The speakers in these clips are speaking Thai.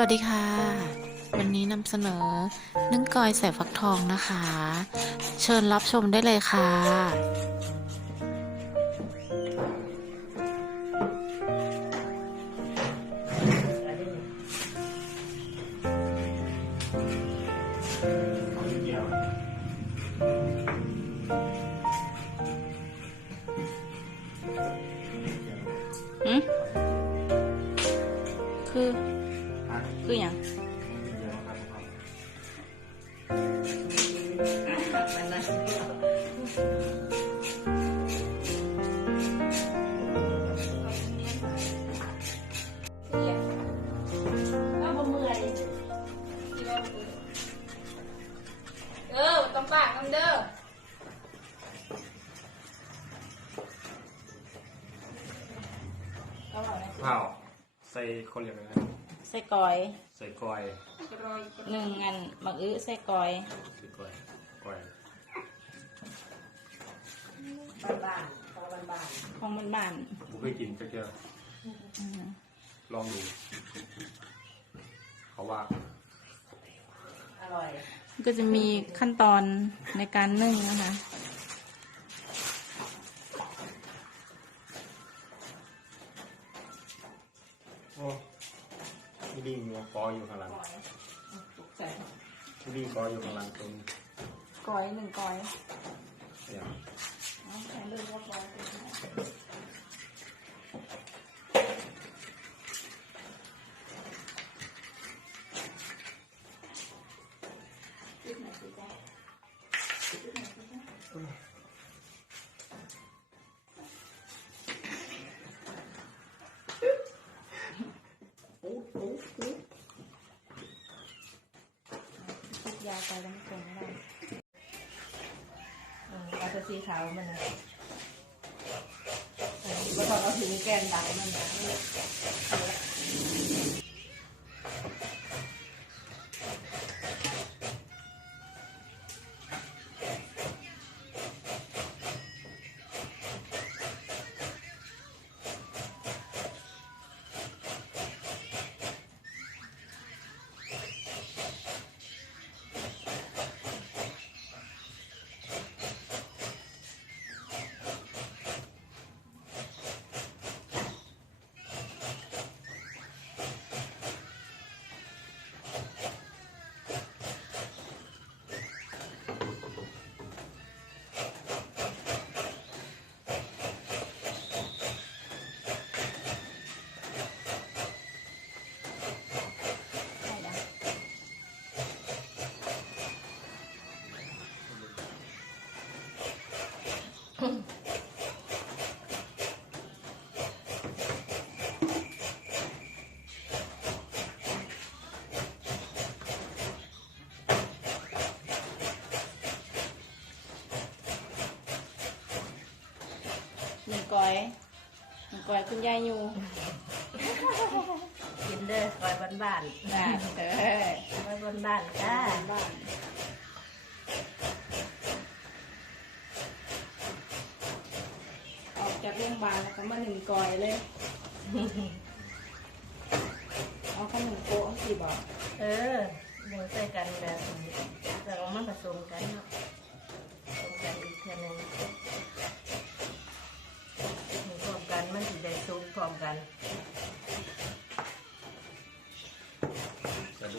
วัสดีค่ะ วันนี้นำเสนอนึ่งกอยใส่ฟักทองนะคะ เชิญรับชมได้เลยค่ะ คือ คืออย่างเออต้องปากน้ำเด้อข้าวใส่เขาเรียกอะ ไรนะใส่กอยใส่กอยหนึ่งอันบักอื้อใส่กอยใส่กอยกอยของมันบ้านผมเคยกินจะเจอลองดู เขาว่าๆก็จะมีขั้นตอนในการนึ่งนะคะ โอ้พี่ดิ้งมี กออยู่ข้างหลังพี่ดิ้งกออยู่ข้างหลังตรงกอยหนึ่งกอยเนี่ยใส่เลยว่ากอยทุ กยาไปแล้วไม่คงไม่ได้เอาแต่สีขาวมันนะแล้วพอเราถึงแกนดำมันนะ หนึ่งกอยหนึ่งกอยคุณยายอยู่กินเด้อคอยบ้านบ้านนะเออคอยบ้านบ้านจ้าบ้านออกจากโรงพยาบาลแล้วก็มาหนึ่งกอยเลยเอาข้าวหนึ่งโป๊ะสี่บอกเออหมูใส่กันแบบนี้แต่เรามาผสมกันเนาะผสมกันอีกเท่านึง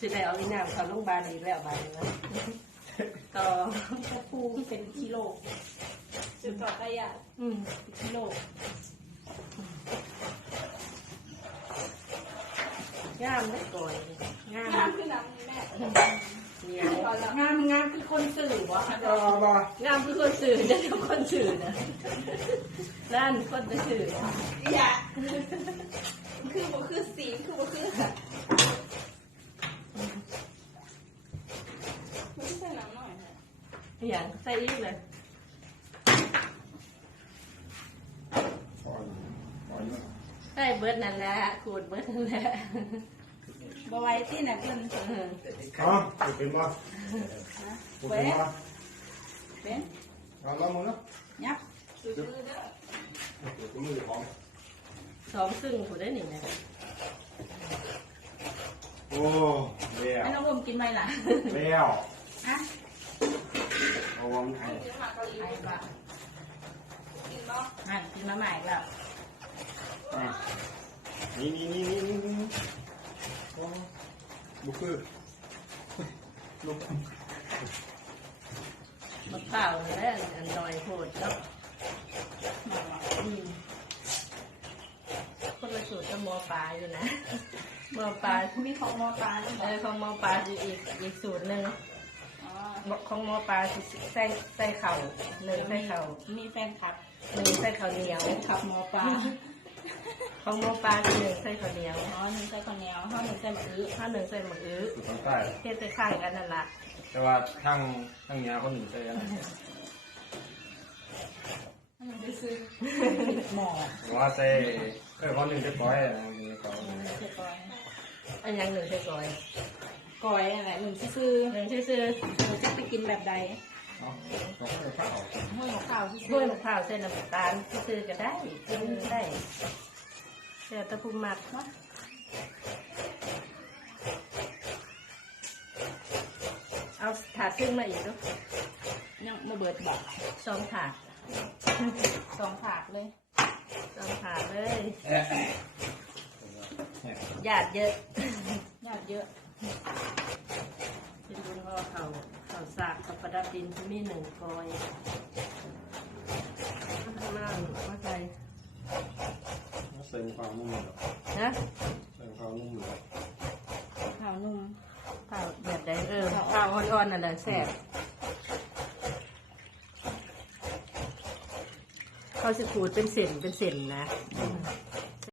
สิได้เอาอีน้ำเข้าโรงพยาบาลอีกแล้วบาดนี้นะต่อกระพูเป็นกิโลจุดต่อขยะอืมกิโลงามได้ก่อยงามน้ำคือน้ำแม่เนี่ยงามงามคือคนสื่อวะรอรองามคือคนสื่อจะเป็นคนสื่อนะนั่นคนจะสื่ออย่าคือบ่คือสีคือบ่คือ อย่างใส่อีกเลยปอนปอนเยอะใส่เบิร์ดนั่นแหละขูดเบิร์ดนั่นแหละบไหว้ที่น่ะเพิ่นเอออ๋อเป็นบ่เป็นบ่เป็นเอาลองมือเนาะยับเดี๋ยวมือของสองซึ่งขูดได้หนึ่งนะโอ้แล้วให้น้องอมกินไหมล่ะแล้วอะ เอาวางไข่ไปบ่อะกินมาใหม่แล้วอะนี่นี่นี่นี่นี่นี่โอ้บุกคือลูกมะพร้าวนี่แหละอันดอยโพดเนาะอืมคนละสูตรกับหมอปลาอยู่นะหมอปลามีของมอปลาด้วยเอบ่อของหมอปลาอยู่อีกอีกสูตรหนึ่ง อ๋อของหมอปลาสิใส่ใส่เข่าหนึ่งใส่เข่ามีแฟนคลับหนึ่งใส่ข้าวเหนียวแฟนคลับหมอปลาของหมอปลาคือหนึ่งใส่ข้าวเหนียวอ๋อหนึ่งใส่ข้าวเหนียวห้าหนึ่งใส่มะอื้อถ้าหนึ่งใส่หมึกอื้อสุดทางใต้เทศใส่ข้างกันนั่นละแต่ว่าทั้งทั้งเนี้ยเขาหนีใช่ไหมหมอว่าใส่เออเขาหนึ่งจะก้อยอะหนึ่งจะก้อยเรียบร้อยอันยังหนึ่งใส่ซอย ก้อยอะไรหนึ่งซื่อหนึ่งซื่อๆเราจะไปกินแบบใดเนาเขาก็จะเอาห้วยหัวข้าวๆซื่ถ้วยอมะพร้าวเส้นน้ำตาลซื่อๆก็ได้กินได้เดี๋ยวตะพูมักเนาะเอาถาดซึ่งมาอีกดูๆยังมาเบิดบอกสองถาดสองถาดเลยสองถาดเลยแอะแอะญาติเยอะญาติเยอะ เป็นบุญพ่อเขาเขาสากกับประดับดินที่มีหนึ่งกอยมามาใส่ใส่ความนุ่มเลยนะใส่ความนุ่มเลยข้าวนุ่มข้าวแบบใดเออข้าวอ่อนๆนั่นแหละแซ่บเขาสิขูดเป็นเส้นเป็นเส้นนะอืม